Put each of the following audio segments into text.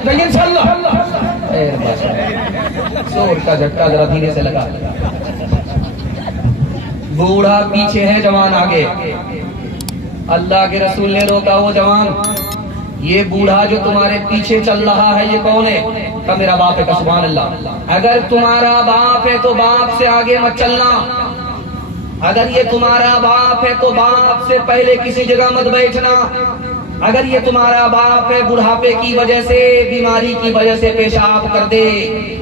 انشاءاللہ زور کا جھٹکا ذرا دھیرے سے لگا. بوڑھا پیچھے ہے، جوان آگے. اللہ کے رسول نے روکا، وہ جوان یہ بوڑھا جو تمہارے پیچھے چل رہا ہے یہ کون ہے؟ کہ میرا باپ ہے. کہ سبحان اللہ. اگر تمہارا باپ ہے تو باپ سے آگے مت چلنا. اگر یہ تمہارا باپ ہے تو باپ سے پہلے کسی جگہ مت بیٹھنا. اگر یہ تمہارا باپ ہے بڑھاپے کی وجہ سے، بیماری کی وجہ سے پیشاب کر دے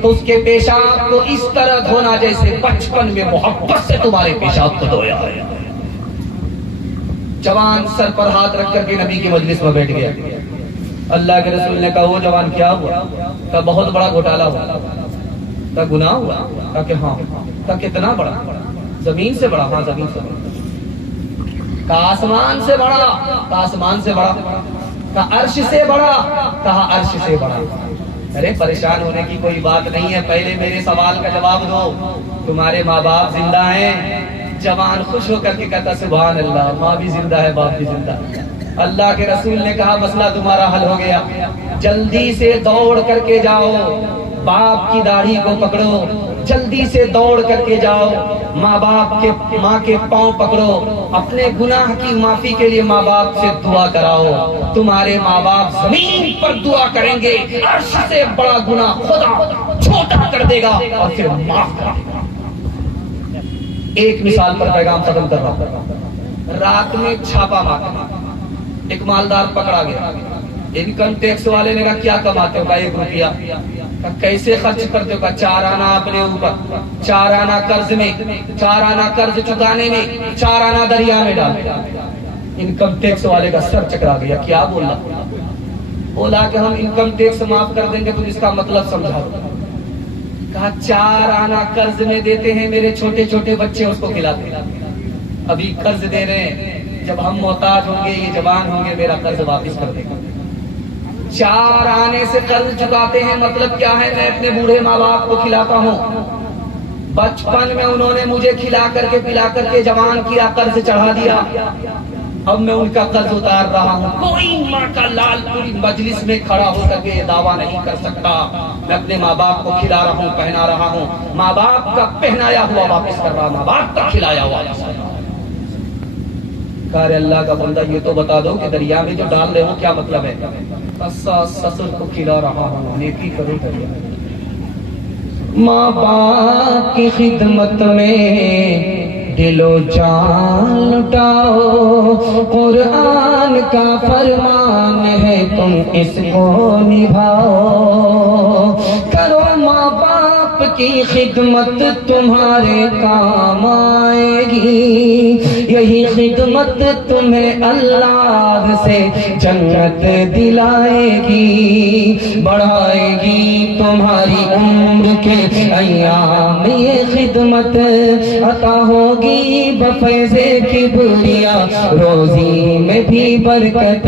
تو اس کے پیشاب کو اس طرح دھونا جیسے بچپن میں محبت سے تمہارے پیشاب کو دھویا ہے. جوان سر پر ہاتھ رکھ کر کے نبی کی مجلس میں بیٹھ گیا. اللہ کے رسول نے کہا وہ جوان کیا ہوا؟ کہا بہت بڑا گھوٹالا ہوا. کہا گناہ ہوا؟ کہا کہ ہاں. کہا کتنا بڑا؟ زمین سے بڑا. ہاں زمین سے بڑا. کہا آسمان سے بڑا. کہا آسمان سے بڑا. کہا عرش سے بڑا. کہا عرش سے بڑا. ارے پریشان ہونے کی کوئی بات نہیں ہے، پہلے میرے سوال کا جواب دو. تمہارے ماں باپ زندہ ہیں؟ جوان خوش ہو کر کے کہتا سبحان اللہ، ماں بھی زندہ ہے باپ بھی زندہ ہے. اللہ کے رسول نے کہا مسئلہ تمہارا حل ہو گیا. جلدی سے دوڑ کر کے جاؤ، باپ کی داڑھی کو پکڑو. جلدی سے دوڑ کر کے جاؤ، ماں کے پاؤں پکڑو. اپنے گناہ کی معافی کے لیے ماں باپ سے دعا کراؤ. تمہارے ماں باپ زمین پر دعا کریں گے، عرش سے بڑا گناہ خدا چھوٹا کر دے گا اور پھر معاف کر دے گا. ایک مثال پر پیغام ختم کر رہا ہوں. رات میں چھاپا مارا، ایک مالدار پکڑا گیا. انکم ٹیکس والے نے کہا کیا کماتے ہو؟ کہا 1 روپیہ. کہا کیسے خرچ کرتے ہو؟ کہا 4 آنا اپنے اوپر، 4 آنا قرض میں، 4 آنا قرض چکانے میں، 4 آنا دریا میں ڈال. انکم ٹیکس والے کا سر چکرا گیا. کیا بولا؟ بولا کہ ہم انکم ٹیکس معاف کر دیں گے. تو اس کا مطلب سمجھا. کہا 4 آنا قرض میں دیتے ہیں، میرے چھوٹے چھوٹے بچے اس کو کھلاتے ہیں. ابھی قرض دے رہے ہیں، جب ہم محتاج ہوں گے یہ جوان ہوں گے میرا قرض واپس کر دیں گے. 4 آنے سے قرض چکاتے ہیں مطلب کیا ہے؟ میں اپنے بوڑھے ماں باپ کو کھلاتا ہوں. بچپن میں انہوں نے مجھے کھلا کر کے پلا کر کے جوان کیا، قرض چڑھا دیا. اب میں ان کا قرض اتار رہا ہوں. کوئی ماں کا لال پوری مجلس میں کھڑا ہو کر کے یہ دعویٰ نہیں کر سکتا میں اپنے ماں باپ کو کھلا رہا ہوں، پہنا رہا ہوں. ماں باپ کا پہنایا ہوا واپس کر رہا، ماں باپ کا کھلایا ہوا واپس کر رہا. کہا اللہ کا بندہ یہ تو بتا دو کہ دریا میں جو ڈال رہے ہو کیا مطلب ہے؟ سسر کو کھلا رہا ہوں، نیکی کرو دریا. ماں باپ کی خدمت میں دل و جان لٹاؤ، قرآن کا فرمان ہے تم اس کو نبھاؤ. کرو ماں باپ کی خدمت تمہارے کام آئے گی. یہی خدمت تمہیں اللہ سے جنت دلائے گی، بڑھائے گی تمہاری عمر کے ایام. یہ خدمت عطا ہوگی بفیض کبریا، روزی میں بھی برکت.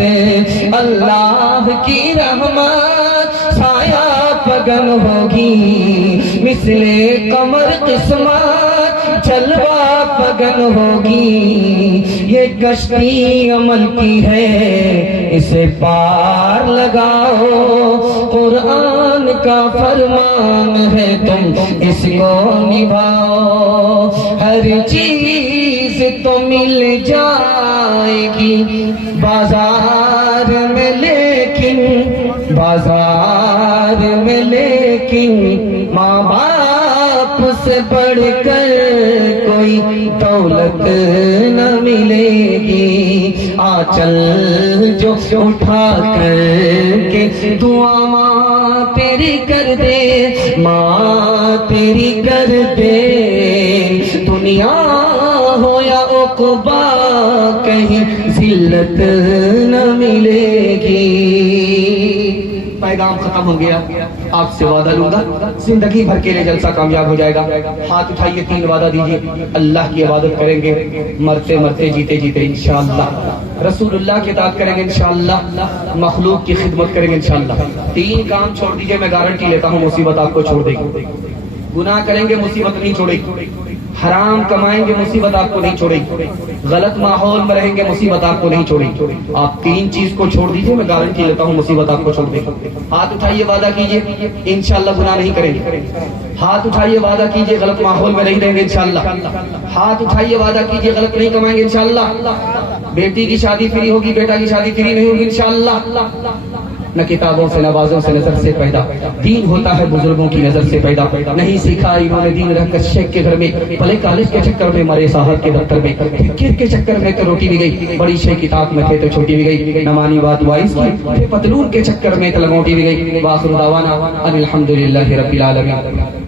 اللہ کی رحمت سایہ پگن ہوگی، مثل قمر قسمت جلوہ پگن ہوگی. یہ کشتی عمل کی ہے اسے پار لگاؤ، قرآن کا فرمان ہے تم اس کو نبھاؤ. ہر چیز تو مل جائے گی بازار میں، لیکن بازار میں لیکن ماں باپ سے بڑھ کر کوئی دولت نہ ملے گی. آنچل جو اٹھا کر کے دعا ماں تیری کر دے، ماں تیری کر دے. دنیا ہو یا عقبہ کہیں ذلت نہ ملے گی. پیغام ختم ہو گیا. آپ سے وعدہ لوں گا زندگی بھر کے لیے جلسہ کامیاب ہو جائے گا. ہاتھ اٹھائیے، 3 وعدہ دیجیے. اللہ کی عبادت کریں گے مرتے مرتے جیتے جیتے انشاءاللہ. رسول اللہ کی اطاعت کریں گے انشاءاللہ. مخلوق کی خدمت کریں گے انشاءاللہ. 3 کام چھوڑ دیجیے، میں گارنٹی لیتا ہوں مصیبت آپ کو چھوڑ دے گی. گناہ کریں گے مصیبت نہیں چھوڑے گی. حرام کمائیں گے مصیبت آپ کو نہیں چھوڑے گی، غلط ماحول میں رہیں گے مصیبت آپ کو نہیں چھوڑے گی. آپ تین چیز کو چھوڑ دیجئے، میں گارنٹی لیتا ہوں مصیبت آپ کو چھوڑ دے گی. ہاتھ اٹھائیے وعدہ کیجئے انشاءاللہ گناہ نہیں کریں گے. ہاتھ اٹھائیے وعدہ کیجئے غلط ماحول میں نہیں رہیں گے انشاءاللہ. ہاتھ اٹھائیے وعدہ کیجئے غلط نہیں کمائیں گے انشاءاللہ. بیٹی کی شادی فری ہوگی، بیٹا کی شادی فری نہیں ہوگی انشاءاللہ. نہ کتابوں سے نہ بازوں سے نظر سے پیدا، دین ہوتا ہے بزرگوں کی نظر سے پیدا. نہیں سیکھا انہوں نے دین رہ کر شیخ کے گھر میں، بھلے کالج کے چکر میں مرے صاحب کے دفتر میں، کرکٹ کے چکر میں تو روٹی بھی گئی، بڑی شے کتاب میں تھے تو چھوٹی بھی گئی، نہ مانی بات وائس کی، پتلون کے چکر میں تو لنگوٹی بھی گئی. وآخر دعوانا ان الحمدللہ رب العالمین.